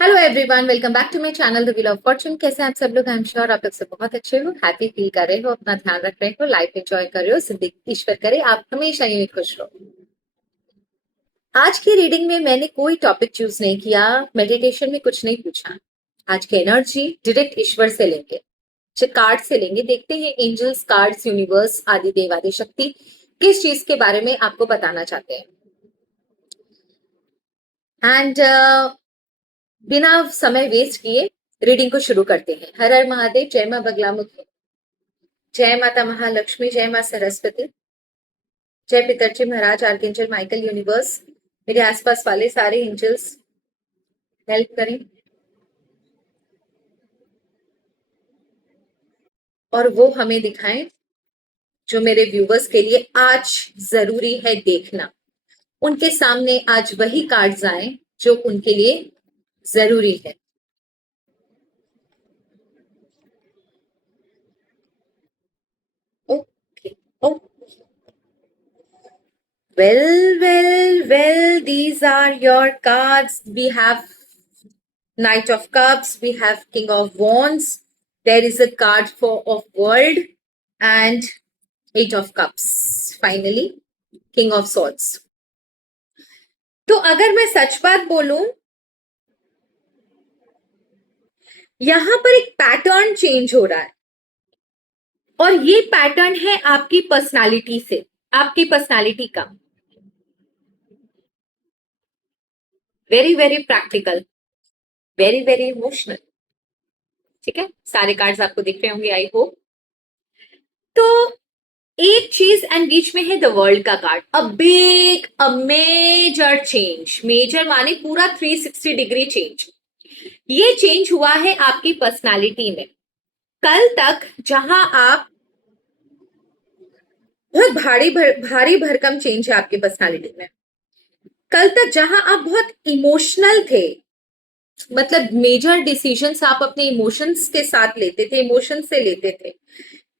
Hello everyone, welcome back to my channel the wheel of fortune. कैसे हैं आप सब लोग? आई एम श्योर आप लोग सब बहुत अच्छे हो, हैप्पी फील कर रहे हो, अपना ध्यान रख रहे हो, लाइफ एंजॉय कर रहे हो। जिंदगी ईश्वर करे आप हमेशा यूं ही खुश रहो। आज की रीडिंग में मैंने कोई टॉपिक चूज नहीं किया, मेडिटेशन में कुछ नहीं पूछा। आज की एनर्जी डायरेक्ट ईश्वर से लेंगे, कार्ड से लेंगे। देखते हैं एंजल्स, कार्ड्स, यूनिवर्स, आदि देव, आदि शक्ति किस चीज के बारे में आपको बताना चाहते हैं। एंड बिना समय वेस्ट किए रीडिंग को शुरू करते हैं। हर हर महादेव, जय मां बगलामुखी, जय माता महालक्ष्मी, जय मां सरस्वती, जय पितरजी महाराज, आर्कएंजल माइकल, यूनिवर्स, मेरे आसपास वाले सारे एंजल्स हेल्प करें और वो हमें दिखाएं जो मेरे व्यूवर्स के लिए आज जरूरी है देखना। उनके सामने आज वही कार्ड्स आए जो उनके लिए जरूरी है। Okay, okay, well, these are your cards. We have Knight of Cups, we have King of Wands, there is a card for of World and Eight of Cups. Finally, King of Swords. तो अगर मैं सच बात बोलूं, यहां पर एक pattern change हो रहा है और ये पैटर्न है आपकी पर्सनालिटी से, आपकी पर्सनालिटी का। Very very practical, very very emotional. ठीक है, सारे कार्ड्स आपको दिख रहे होंगे, आई होप। तो एक चीज एंड बीच में है द वर्ल्ड का card. A big, a major change. Major माने पूरा 360 डिग्री चेंज। ये चेंज हुआ है आपकी पर्सनालिटी में। कल तक जहां आप बहुत भारी भरकम चेंज है आपकी पर्सनालिटी में। कल तक जहां आप बहुत इमोशनल थे, मतलब मेजर डिसीजंस आप अपने इमोशंस के साथ लेते थे, इमोशन से लेते थे,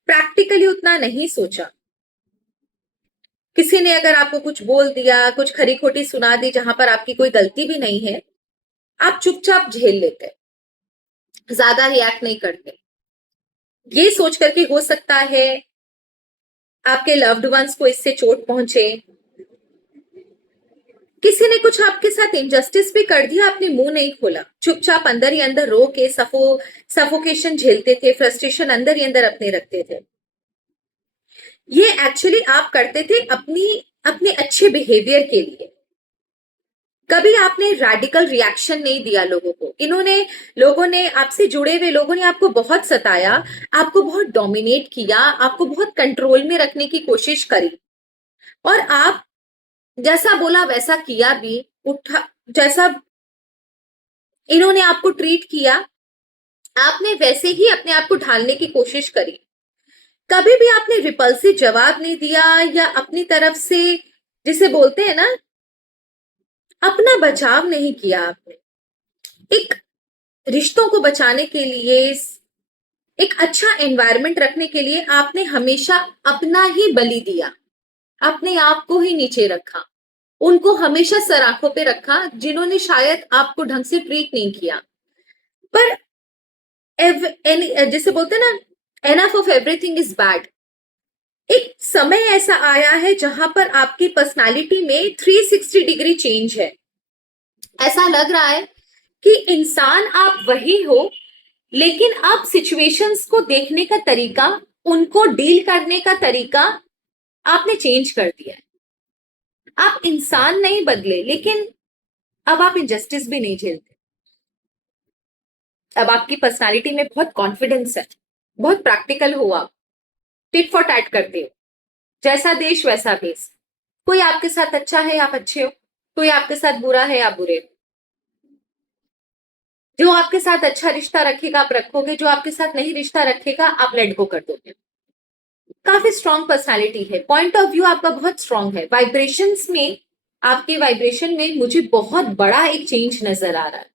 प्रैक्टिकली उतना नहीं सोचा। किसी ने अगर आपको कुछ बोल दिया, कुछ खरी खोटी सुना दी जहां पर आपकी कोई गलती भी नहीं है, आप चुपचाप झेल लेते, ज्यादा रिएक्ट नहीं करते। ये सोच करके हो सकता है आपके लव्ड वंस को इससे चोट पहुंचे, किसी ने कुछ आपके साथ इनजस्टिस भी कर दिया, आपने मुंह नहीं खोला, चुपचाप अंदर ही अंदर रो के सफोकेशन झेलते थे, फ्रस्ट्रेशन अंदर ही अंदर अपने रखते थे। ये एक्चुअली आप करते थे अपने अच्छे बिहेवियर के लिए। कभी आपने रैडिकल रिएक्शन नहीं दिया लोगों को। लोगों ने आपसे जुड़े हुए लोगों ने आपको बहुत सताया, आपको बहुत डोमिनेट किया, आपको बहुत कंट्रोल में रखने की कोशिश करी और आप जैसा बोला वैसा किया भी। जैसा इन्होंने आपको ट्रीट किया, आपने वैसे ही अपने आप को ढालने की कोशिश करी। कभी भी आपने रिपल्सिव जवाब नहीं दिया या अपनी तरफ से, जिसे बोलते हैं ना, अपना बचाव नहीं किया। आपने एक रिश्तों को बचाने के लिए, एक अच्छा एनवायरनमेंट रखने के लिए आपने हमेशा अपना ही बलि दिया, अपने आप को ही नीचे रखा, उनको हमेशा सर आंखों पे रखा जिन्होंने शायद आपको ढंग से ट्रीट नहीं किया। पर जैसे बोलते हैं ना, enough of everything is bad. एक समय ऐसा आया है जहां पर आपकी पर्सनालिटी में 360 डिग्री चेंज है। ऐसा लग रहा है कि इंसान आप वही हो, लेकिन अब सिचुएशंस को देखने का तरीका, उनको डील करने का तरीका आपने चेंज कर दिया है। आप इंसान नहीं बदले, लेकिन अब आप इनजस्टिस भी नहीं झेलते। अब आपकी पर्सनालिटी में बहुत कॉन्फिडेंस है, बहुत प्रैक्टिकल हो, आप टिट फॉर टैट करते हो, जैसा देश वैसा भेस। कोई आपके साथ अच्छा है, आप अच्छे हो, कोई आपके साथ बुरा है, आप बुरे हो। जो आपके साथ अच्छा रिश्ता रखेगा आप रखोगे, जो आपके साथ नहीं रिश्ता रखेगा आप लेट गो कर दोगे। काफी स्ट्रॉन्ग पर्सनालिटी है, पॉइंट ऑफ व्यू आपका बहुत स्ट्रॉन्ग है। वाइब्रेशंस में, आपके वाइब्रेशन में मुझे बहुत बड़ा एक चेंज नजर आ रहा है।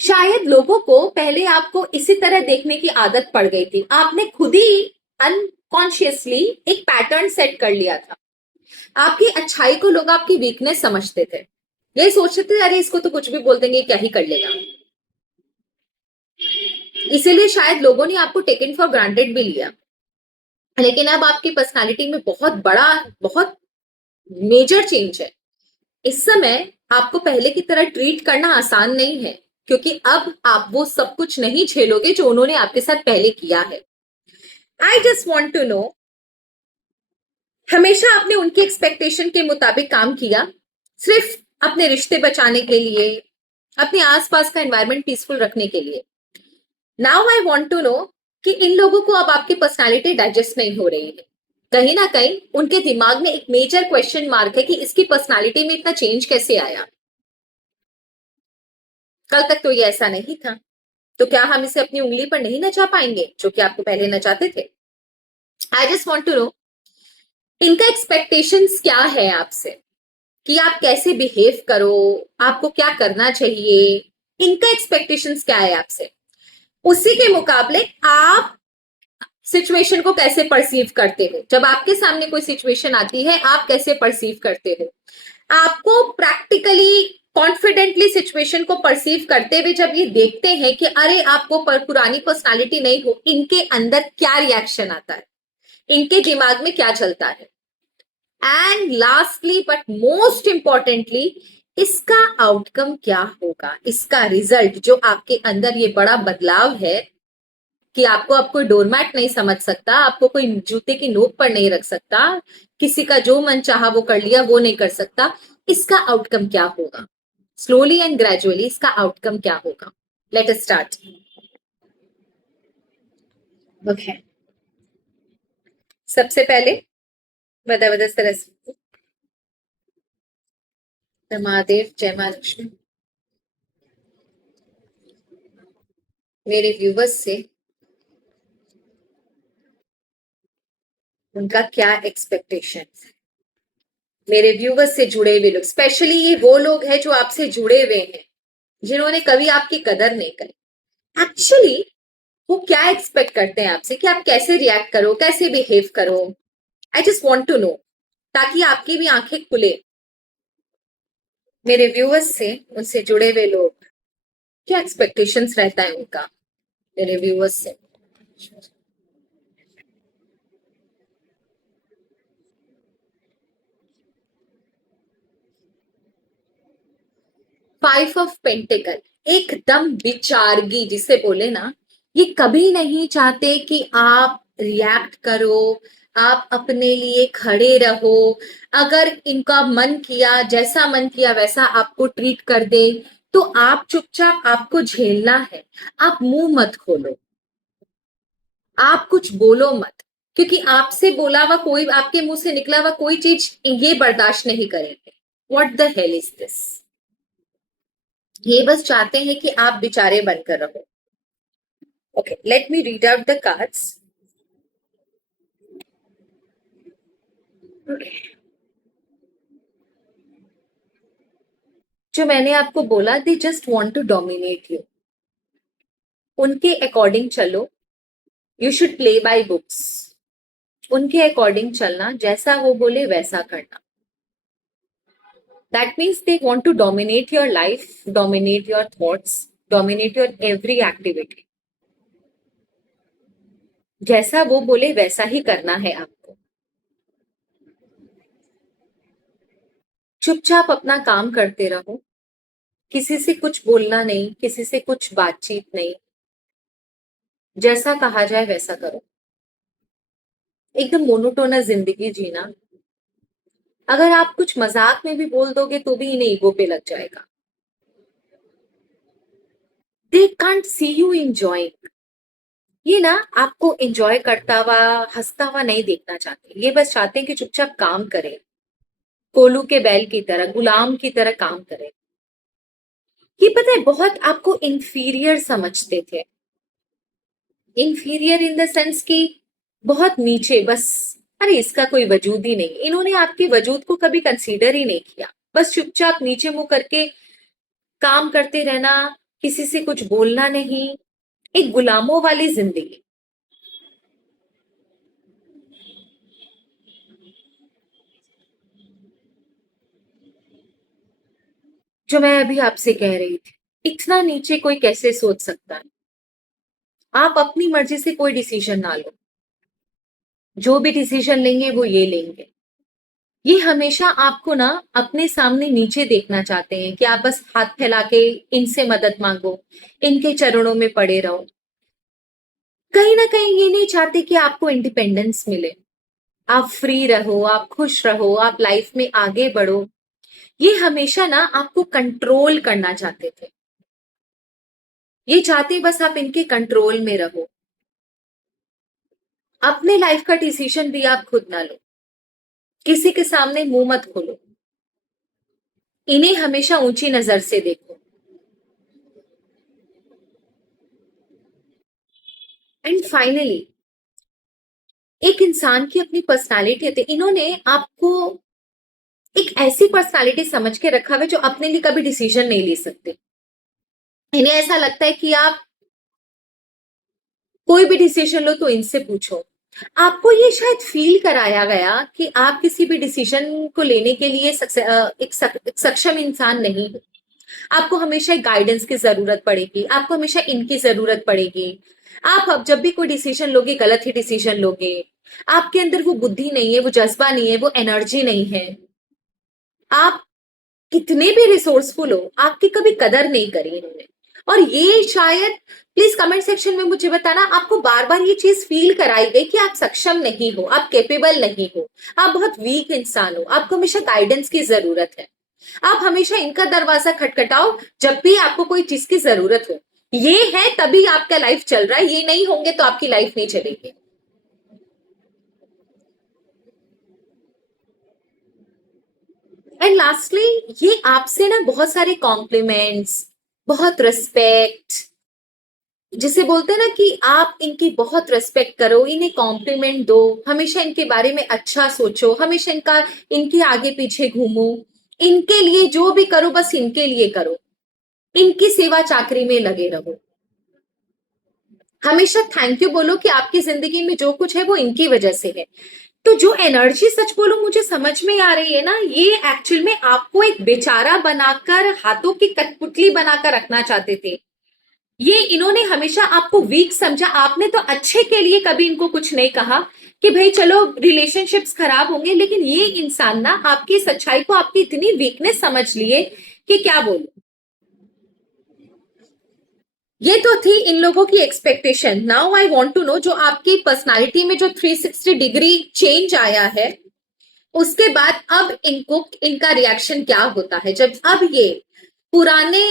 शायद लोगों को पहले आपको इसी तरह देखने की आदत पड़ गई थी, आपने खुद ही अनकॉन्शियसली एक पैटर्न सेट कर लिया था। आपकी अच्छाई को लोग आपकी वीकनेस समझते थे, ये सोचते थे अरे इसको तो कुछ भी बोल देंगे, क्या ही कर लेगा। इसीलिए शायद लोगों ने आपको टेकन फॉर ग्रांटेड भी लिया। लेकिन अब आपकी पर्सनालिटी में बहुत बड़ा, बहुत मेजर चेंज है। इस समय आपको पहले की तरह ट्रीट करना आसान नहीं है, क्योंकि अब आप वो सब कुछ नहीं झेलोगे जो उन्होंने आपके साथ पहले किया है। I just want to know, हमेशा आपने उनकी एक्सपेक्टेशन के मुताबिक काम किया, सिर्फ अपने रिश्ते बचाने के लिए, अपने आसपास का एनवायरनमेंट पीसफुल रखने के लिए। Now I want to know कि इन लोगों को अब आपकी पर्सनालिटी डाइजेस्ट नहीं हो रही है। कहीं ना कहीं उनके दिमाग में एक मेजर क्वेश्चन मार्क है कि इसकी पर्सनालिटी में इतना चेंज कैसे आया। कल तक तो ये ऐसा नहीं था, तो क्या हम इसे अपनी उंगली पर नहीं नचा पाएंगे जो कि आपको पहले नचाते थे? I just want to know, इनका एक्सपेक्टेशंस क्या है आपसे, कि आप कैसे बिहेव करो, आपको क्या करना चाहिए। इनका एक्सपेक्टेशंस क्या है आपसे, उसी के मुकाबले आप सिचुएशन को कैसे परसीव करते हो। जब आपके सामने कोई सिचुएशन आती है, आप कैसे परसीव करते हो। आपको प्रैक्टिकली कॉन्फिडेंटली सिचुएशन को परसीव करते हुए जब ये देखते हैं कि अरे आपको पुरानी पर्सनालिटी नहीं हो, इनके अंदर क्या रिएक्शन आता है, इनके दिमाग में क्या चलता है। And lastly but most importantly, इसका आउटकम क्या होगा, इसका रिजल्ट, जो आपके अंदर ये बड़ा बदलाव है कि आपको अब कोई डोरमैट नहीं समझ सकता, आपको कोई जूते की नोक पर नहीं रख सकता, किसी का जो मन चाहा वो कर लिया, वो नहीं कर सकता। इसका आउटकम क्या होगा, स्लोली एंड ग्रेजुअली इसका आउटकम क्या होगा। Let us start. ओके, सबसे पहले वदा वदा सरस्वती, महादेव, जय मां लक्ष्मी। मेरे व्यूवर्स से उनका क्या एक्सपेक्टेशन है, मेरे व्यूवर्स से जुड़े हुए लोग, स्पेशली ये वो लोग हैं जो आपसे जुड़े हुए हैं, जिन्होंने कभी आपकी कदर नहीं करी। एक्चुअली वो क्या एक्सपेक्ट करते हैं आपसे, कि आप कैसे रिएक्ट करो, कैसे बिहेव करो। I just want to know, ताकि आपकी भी आंखें खुले। मेरे व्यूअर्स से, उनसे जुड़े हुए लोग, क्या एक्सपेक्टेशंस रहता है उनका मेरे व्यूअर्स से। 5 ऑफ पेंटिकल, एकदम बिचारगी जिसे बोले ना, ये कभी नहीं चाहते कि आप रिएक्ट करो, आप अपने लिए खड़े रहो। अगर इनका मन किया, जैसा मन किया वैसा आपको ट्रीट कर दे, तो आप चुपचाप, आपको झेलना है। आप मुंह मत खोलो, आप कुछ बोलो मत, क्योंकि आपसे बोला हुआ कोई, आपके मुंह से निकला हुआ कोई चीज ये बर्दाश्त नहीं करेंगे। What the hell is this. ये बस चाहते हैं कि आप बेचारे बनकर रहो। Okay, let me read out the cards. जो मैंने आपको बोला, they just want to dominate you, उनके अकॉर्डिंग चलो। You should play by books, उनके अकॉर्डिंग चलना, जैसा वो बोले वैसा करना। That means they want to dominate your life, dominate your thoughts, dominate your every activity. जैसा वो बोले वैसा ही करना है आपको। चुपचाप अपना काम करते रहो, किसी से कुछ बोलना नहीं, किसी से कुछ बातचीत नहीं, जैसा कहा जाए वैसा करो। एकदम मोनोटोनस जिंदगी जीना। अगर आप कुछ मजाक में भी बोल दोगे तो भी इन्हें ईगो पे लग जाएगा। They can't see you enjoying. ये ना आपको एंजॉय करता हुआ, हंसता हुआ नहीं देखना चाहते। ये बस चाहते हैं कि चुपचाप काम करें, कोलू के बैल की तरह, गुलाम की तरह काम करें। ये पता है, बहुत आपको इंफीरियर समझते थे। इंफीरियर इन द सेंस कि बहुत नीचे, बस अरे इसका कोई वजूद ही नहीं। इन्होंने आपके वजूद को कभी कंसीडर ही नहीं किया। बस चुपचाप नीचे मुंह करके काम करते रहना, किसी से कुछ बोलना नहीं, एक गुलामों वाली जिंदगी। जो मैं अभी आपसे कह रही थी, इतना नीचे कोई कैसे सोच सकता है? आप अपनी मर्जी से कोई डिसीजन ना लो, जो भी डिसीजन लेंगे वो ये लेंगे। ये हमेशा आपको ना अपने सामने नीचे देखना चाहते हैं कि आप बस हाथ फैला के इनसे मदद मांगो, इनके चरणों में पड़े रहो। कहीं ना कहीं ये नहीं चाहते कि आपको इंडिपेंडेंस मिले, आप फ्री रहो, आप खुश रहो, आप लाइफ में आगे बढ़ो। ये हमेशा ना आपको कंट्रोल करना चाहते थे। ये चाहते बस आप इनके कंट्रोल में रहो। अपने लाइफ का डिसीजन भी आप खुद ना लो, किसी के सामने मुंह मत खोलो, इन्हें हमेशा ऊंची नजर से देखो। एंड फाइनली, एक इंसान की अपनी पर्सनालिटी होती है। इन्होंने आपको एक ऐसी पर्सनालिटी समझ के रखा हुआ जो अपने लिए कभी डिसीजन नहीं ले सकते। इन्हें ऐसा लगता है कि आप कोई भी डिसीजन लो तो इनसे पूछो। आपको ये शायद फील कराया गया कि आप किसी भी डिसीजन को लेने के लिए एक सक्षम इंसान नहीं हो। आपको हमेशा एक गाइडेंस की जरूरत पड़ेगी, आपको हमेशा इनकी जरूरत पड़ेगी। आप अब जब भी कोई डिसीजन लोगे गलत ही डिसीजन लोगे। आपके अंदर वो बुद्धि नहीं है, वो जज्बा नहीं है, वो एनर्जी नहीं है। आप कितने भी रिसोर्सफुल हो, आपकी कभी कदर नहीं करी इन्होंने। और ये शायद, प्लीज कमेंट सेक्शन में मुझे बताना, आपको बार बार ये चीज फील कराई गई कि आप सक्षम नहीं हो, आप कैपेबल नहीं हो, आप बहुत वीक इंसान हो, आपको हमेशा गाइडेंस की जरूरत है। आप हमेशा इनका दरवाजा खटखटाओ जब भी आपको कोई चीज की जरूरत हो। ये है तभी आपका लाइफ चल रहा है, ये नहीं होंगे तो आपकी लाइफ नहीं चलेगी। एंड लास्टली, ये आपसे ना बहुत सारे कॉम्प्लीमेंट्स, बहुत रिस्पेक्ट, जिसे बोलते हैं ना कि आप इनकी बहुत रिस्पेक्ट करो, इन्हें कॉम्प्लीमेंट दो, हमेशा इनके बारे में अच्छा सोचो, हमेशा इनके आगे पीछे घूमो, इनके लिए जो भी करो बस इनके लिए करो, इनकी सेवा चाकरी में लगे रहो। हमेशा थैंक यू बोलो कि आपकी जिंदगी में जो कुछ है वो इनकी वजह से है। तो जो एनर्जी, सच बोलो मुझे समझ में आ रही है ना, ये एक्चुअल में आपको एक बेचारा बनाकर, हाथों की कठपुतली बनाकर रखना चाहते थे। ये इन्होंने हमेशा आपको वीक समझा। आपने तो अच्छे के लिए कभी इनको कुछ नहीं कहा कि भाई चलो रिलेशनशिप्स खराब होंगे, लेकिन ये इंसान ना आपकी सच्चाई को, आपकी इतनी वीकनेस समझ लिए कि क्या बोलूं। ये तो थी इन लोगों की expectation. Now I want to know, जो आपकी पर्सनालिटी में जो 360 डिग्री चेंज आया है, उसके बाद अब इनको, इनका रिएक्शन क्या होता है जब अब ये पुराने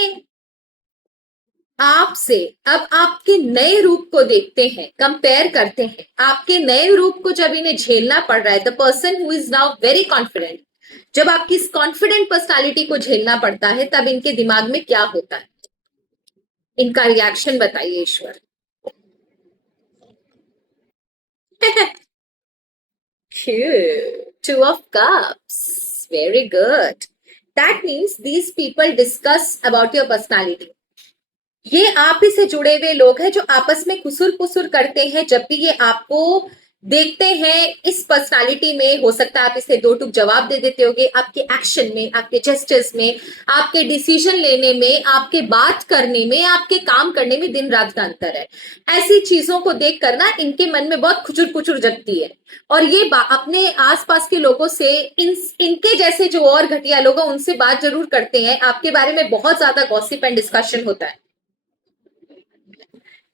आपसे अब आपके नए रूप को देखते हैं, कंपेयर करते हैं। आपके नए रूप को जब इन्हें झेलना पड़ रहा है, the person who is now very confident, जब आपकी इस कॉन्फिडेंट पर्सनालिटी को झेलना पड़ता है, तब इनके दिमाग में क्या होता है? इनका रिएक्शन बताइए ईश्वर। Two of cups. Very good. That means these people discuss about your personality. ये आप ही से जुड़े हुए लोग हैं जो आपस में कुसुर पुसुर करते हैं जब भी ये आपको देखते हैं इस पर्सनालिटी में। हो सकता है आप इसे दो टूक जवाब दे देते होगे, आपके एक्शन में, आपके जेस्चर्स में, आपके डिसीजन लेने में, आपके बात करने में, आपके काम करने में दिन रात का अंतर है। ऐसी चीजों को देख कर ना इनके मन में बहुत खुचुर पुचुर जगती है। और ये अपने आसपास के लोगों से, इनके जैसे जो और घटिया लोग हैं उनसे बात जरूर करते हैं। आपके बारे में बहुत ज्यादा गॉसिप एंड डिस्कशन होता है।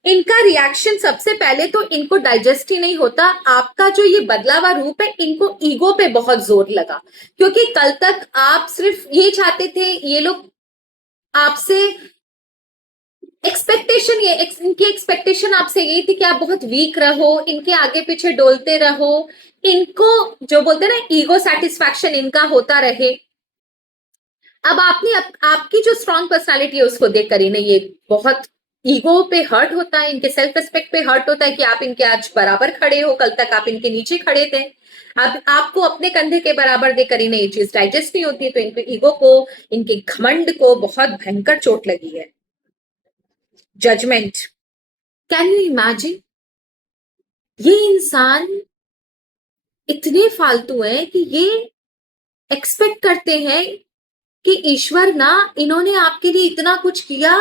इनका रिएक्शन सबसे पहले तो इनको डाइजेस्ट ही नहीं होता। आपका जो ये बदला हुआ रूप है, इनको ईगो पे बहुत जोर लगा, क्योंकि कल तक आप सिर्फ ये चाहते थे, ये लोग आपसे एक्सपेक्टेशन, ये इनकी एक्सपेक्टेशन आपसे ये थी कि आप बहुत वीक रहो, इनके आगे पीछे डोलते रहो, इनको जो बोलते हैं ना ईगो सेटिस्फैक्शन इनका होता रहे। अब आपने आपकी जो स्ट्रॉन्ग पर्सनालिटी है उसको देखकर इन्हें ये बहुत ईगो पे हर्ट होता है, इनके सेल्फ रिस्पेक्ट पे हर्ट होता है कि आप इनके आज बराबर खड़े हो, कल तक आप इनके नीचे खड़े थे। अब आपको अपने कंधे के बराबर देकर इन्हें ये चीज डाइजेस्ट नहीं होती है, तो इनके ईगो को, इनके घमंड को बहुत भयंकर चोट लगी है। Judgement, can you imagine? ये इंसान इतने फालतू हैं कि ये एक्सपेक्ट करते हैं कि ईश्वर ना, इन्होंने आपके लिए इतना कुछ किया,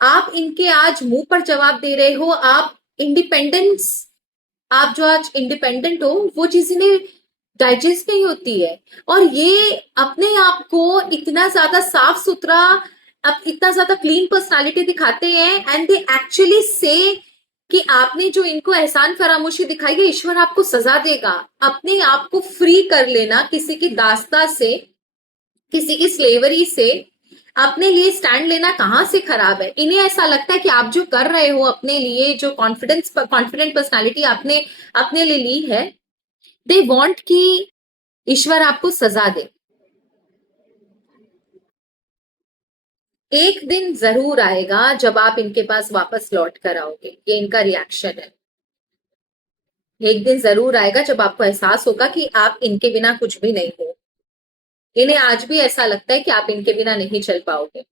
आप इनके आज मुंह पर जवाब दे रहे हो। आप इंडिपेंडेंस, आप जो आज इंडिपेंडेंट हो, वो चीज इन्हें डाइजेस्ट नहीं होती है। और ये अपने आप को इतना ज्यादा साफ सुथरा, अब इतना ज्यादा क्लीन पर्सनालिटी दिखाते हैं, एंड दे एक्चुअली से कि आपने जो इनको एहसान फरामोशी दिखाई है, ईश्वर आपको सजा देगा। अपने आप को फ्री कर लेना किसी की दास्ता से, किसी की स्लेवरी से, अपने लिए स्टैंड लेना कहाँ से खराब है। इन्हें ऐसा लगता है कि आप जो कर रहे हो अपने लिए, जो कॉन्फिडेंट पर्सनालिटी आपने अपने लिए ली है, दे वांट कि ईश्वर आपको सजा दे। एक दिन जरूर आएगा जब आप इनके पास वापस लौट कर आओगे, ये इनका रिएक्शन है। एक दिन जरूर आएगा जब आपको एहसास होगा कि आप इनके बिना कुछ भी नहीं हो। इन्हें आज भी ऐसा लगता है कि आप इनके बिना नहीं चल पाओगे।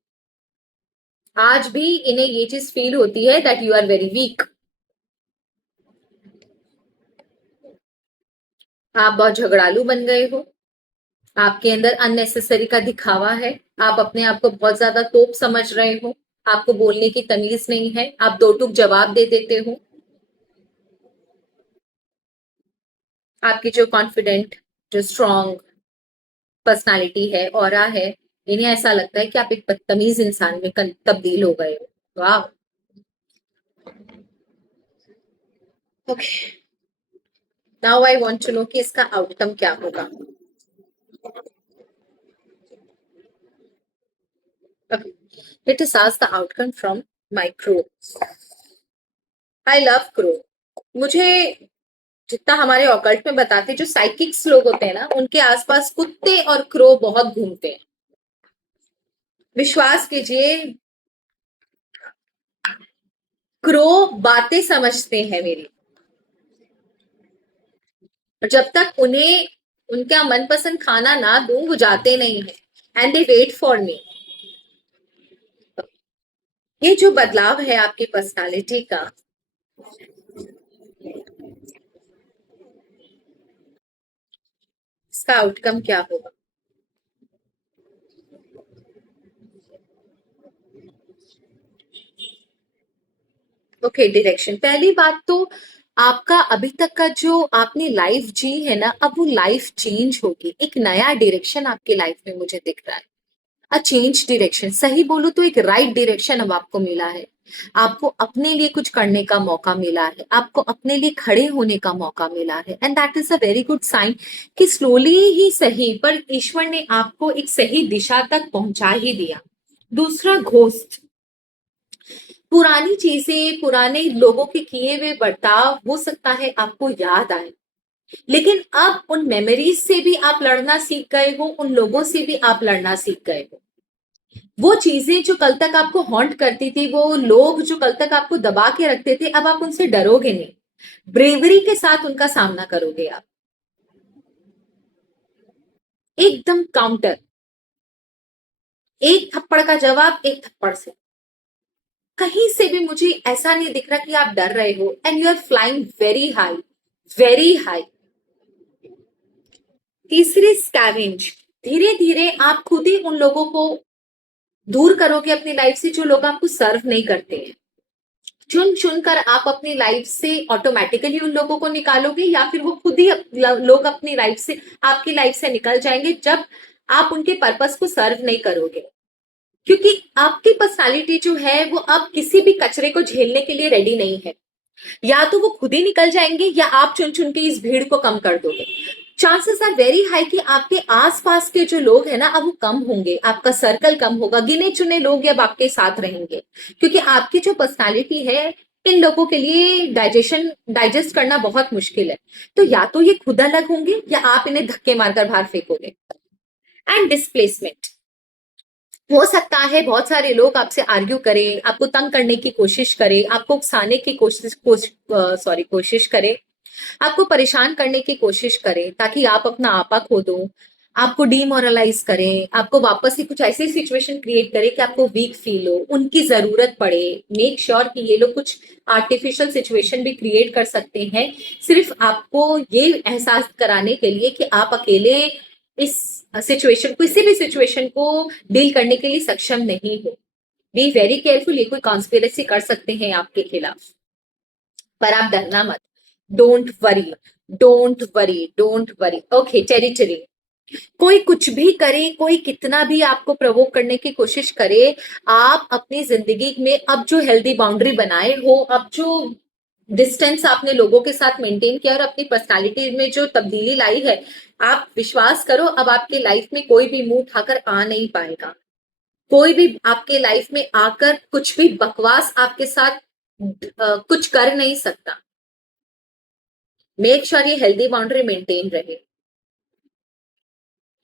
आज भी इन्हें ये चीज फील होती है that you are very weak. आप बहुत झगड़ालू बन गए हो, आपके अंदर अननेसेसरी का दिखावा है, आप अपने आप को बहुत ज्यादा तोप समझ रहे हो, आपको बोलने की तमीज नहीं है, आप दो टूक जवाब दे देते हो। आपकी जो कॉन्फिडेंट, जो स्ट्रॉन्ग पर्सनालिटी है, ऑरा है, इन्हें ऐसा लगता है कि आप एक बदतमीज इंसान में तब्दील हो गए हो। वाह। Okay, now I want to know कि इसका आउटकम क्या होगा। Okay. Let us ask the outcome from my crow. I love crow. मुझे जितना हमारे ऑकल्ट में बताते, जो साइकिक्स लोग होते हैं ना, उनके आसपास कुत्ते और क्रो बहुत घूमते हैं। विश्वास कीजिए, क्रो बातें समझते हैं मेरी, और जब तक उन्हें उनका मनपसंद खाना ना दूं, वो जाते नहीं है, and they wait for me. ये जो बदलाव है आपकी पर्सनालिटी का, इसका आउटकम क्या होगा। Okay, direction. पहली बात तो, आपका अभी तक का जो आपने लाइफ जी है ना, अब वो लाइफ चेंज होगी। एक नया डायरेक्शन आपकी लाइफ में मुझे दिख रहा है। अ चेंज डायरेक्शन, सही बोलूं तो एक राइट डायरेक्शन अब आपको मिला है। आपको अपने लिए कुछ करने का मौका मिला है, आपको अपने लिए खड़े होने का मौका मिला है, and that is a very good sign कि स्लोली ही सही, पर ईश्वर ने आपको एक सही दिशा तक पहुंचा ही दिया। दूसरा, घोस्ट। पुरानी चीजें, पुराने लोगों के किए हुए बर्ताव हो सकता है आपको याद आए, लेकिन अब उन मेमोरीज से भी आप लड़ना सीख गए हो, उन लोगों से भी आप लड़ना सीख गए हो। वो चीजें जो कल तक आपको हॉन्ट करती थी, वो लोग जो कल तक आपको दबा के रखते थे, अब आप उनसे डरोगे नहीं, ब्रेवरी के साथ उनका सामना करोगे आप, एकदम काउंटर। एक थप्पड़ का जवाब एक थप्पड़ से। कहीं से भी मुझे ऐसा नहीं दिख रहा कि आप डर रहे हो, and you are flying very high, very high. तीसरी, स्कैवेंज। धीरे धीरे आप खुद ही उन लोगों को दूर करोगे अपनी लाइफ से जो लोग आपको सर्व नहीं करते हैं। चुन चुन कर आप अपनी लाइफ से ऑटोमेटिकली उन लोगों को निकालोगे, या फिर वो खुद ही लोग अपनी लाइफ से, आपकी लाइफ से निकल जाएंगे जब आप उनके पर्पस को सर्व नहीं करोगे। क्योंकि आपकी पर्सनालिटी जो है वो अब किसी भी कचरे को झेलने के लिए रेडी नहीं है। या तो वो खुद ही निकल जाएंगे, या आप चुन चुन के इस भीड़ को कम कर दोगे। चांसेस आर वेरी हाई कि आपके आसपास के जो लोग हैं ना, अब वो कम होंगे, आपका सर्कल कम होगा, गिने चुने लोग अब आपके साथ रहेंगे। क्योंकि आपकी जो पर्सनालिटी है, इन लोगों के लिए डाइजेस्ट करना बहुत मुश्किल है। तो या तो ये खुद अलग होंगे, या आप इन्हें धक्के मारकर बाहर फेंकोगे। And displacement. हो सकता है बहुत सारे लोग आपसे आर्ग्यू करें, आपको तंग करने की कोशिश करें, आपको उकसाने की कोशिश करें, आपको परेशान करने की कोशिश करें, ताकि आप अपना आपा खो दो, आपको डीमोरलाइज करें, आपको वापस से कुछ ऐसी सिचुएशन क्रिएट करें कि आपको वीक फील हो, उनकी जरूरत पड़े। मेक श्योर कि ये लोग कुछ आर्टिफिशियल सिचुएशन भी क्रिएट कर सकते हैं, सिर्फ आपको ये एहसास कराने के लिए कि आप अकेले इस सिचुएशन, किसी भी सिचुएशन को डील करने के लिए सक्षम नहीं हो। बी वेरी केयरफुल, ये कोई कॉन्स्पिरेसी कर सकते हैं आपके खिलाफ, पर आप डरना मत। Don't worry, don't worry, don't worry. Okay, territory. कोई कुछ भी करे, कोई कितना भी आपको प्रवोक करने की कोशिश करे, आप अपनी जिंदगी में अब जो हेल्दी बाउंड्री बनाए हो, अब जो डिस्टेंस आपने लोगों के साथ मेंटेन किया और अपनी पर्सनालिटी में जो तब्दीली लाई है, आप विश्वास करो अब आपके लाइफ में कोई भी मुंह उठाकर आ नहीं पाएगा। कोई भी आपके लाइफ में आकर कुछ भी बकवास आपके साथ कुछ कर नहीं सकता। मेक श्योर ये हेल्दी बाउंड्री मेंटेन रहे।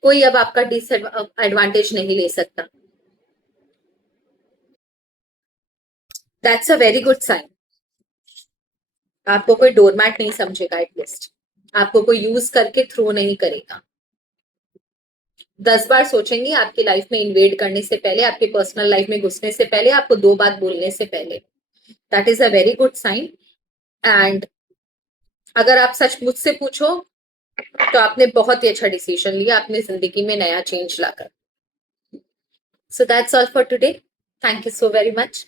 कोई अब आपका डिसएडवांटेज नहीं ले सकता। That's a very good sign. आपको कोई डोरमैट नहीं समझेगा, एटलीस्ट आपको कोई यूज करके थ्रो नहीं करेगा। 10 बार सोचेंगे आपकी लाइफ में इन्वेड करने से पहले, आपके पर्सनल लाइफ में घुसने से पहले, आपको 2 बात बोलने से पहले। That is a very good sign. And अगर आप सच मुझसे पूछो तो आपने बहुत ही अच्छा डिसीजन लिया अपनी जिंदगी में नया चेंज लाकर। So that's all for today. Thank you so very much.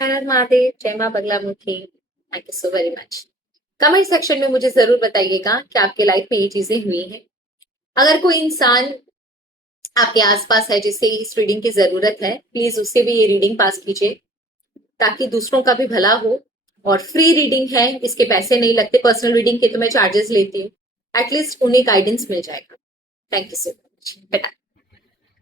हर हर महादेव, जय मां Baglamukhi. Thank you so very much. Comment section में मुझे जरूर बताइएगा कि आपके लाइफ में ये चीजें हुई हैं। अगर कोई इंसान आपके आसपास है जिसे इस रीडिंग की जरूरत है, प्लीज उससे भी ये रीडिंग पास कीजिए ताकि दूसरों का भी भला हो। और फ्री रीडिंग है, इसके पैसे नहीं लगते। पर्सनल रीडिंग के तो मैं चार्जेस लेती हूँ, एटलीस्ट उन्हें गाइडेंस मिल जाएगा। थैंक यू सो मच बेटा।